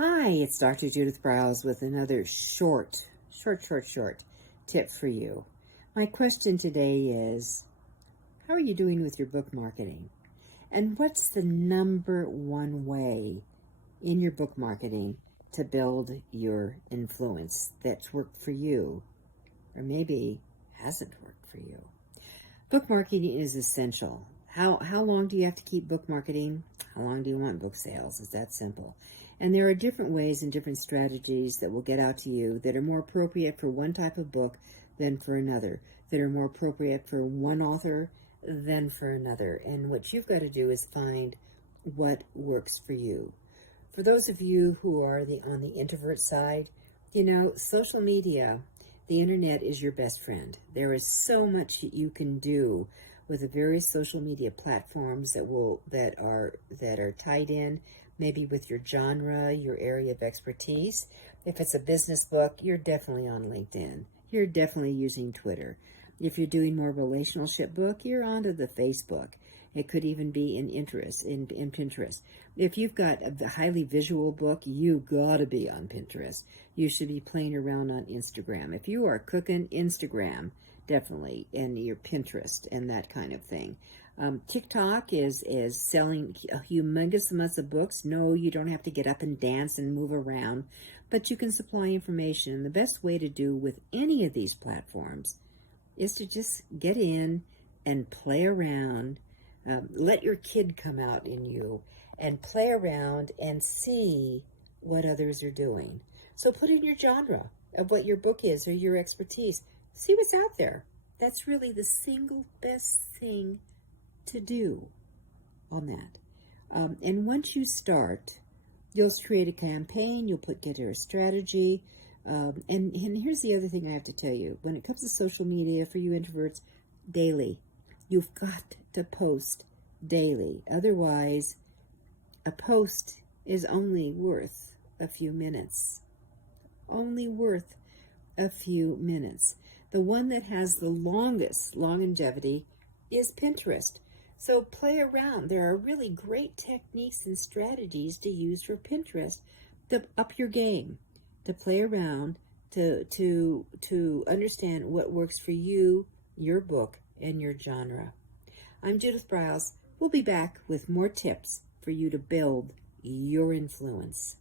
Hi, it's Dr. Judith Briles with another short tip for you. My question today is, how are you doing with your book marketing? And what's the number one way in your book marketing to build your influence that's worked for you, or maybe hasn't worked for you? Book marketing is essential. How long do you have to keep book marketing? How long do you want book sales? It's that simple. And there are different ways and different strategies that will get out to you that are more appropriate for one type of book than for another, that are more appropriate for one author than for another. And what you've got to do is find what works for you. For those of you who are on the introvert side, social media, the internet is your best friend. There is so much that you can do with the various social media platforms that are tied in, maybe with your genre, your area of expertise. If it's a business book, you're definitely on LinkedIn. You're definitely using Twitter. If you're doing more relationship book, you're onto the Facebook. It could even be in Pinterest. If you've got a highly visual book, you gotta be on Pinterest. You should be playing around on Instagram. If you are cooking, Instagram, definitely, and your Pinterest and that kind of thing. TikTok is selling a humongous amounts of books. No, you don't have to get up and dance and move around, but you can supply information. And the best way to do with any of these platforms is to just get in and play around. Let your kid come out in you and play around and see what others are doing. So put in your genre of what your book is or your expertise. See what's out there. That's really the single best thing to do on that. And once you start, you'll create a campaign, you'll put together a strategy. And here's the other thing I have to tell you. When it comes to social media, for you introverts, daily. You've got to post daily. Otherwise, a post is only worth a few minutes. Only worth a few minutes. The one that has the longest longevity is Pinterest. So play around. There are really great techniques and strategies to use for Pinterest to up your game, to play around, to understand what works for you, your book, and your genre. I'm Judith Briles. We'll be back with more tips for you to build your influence.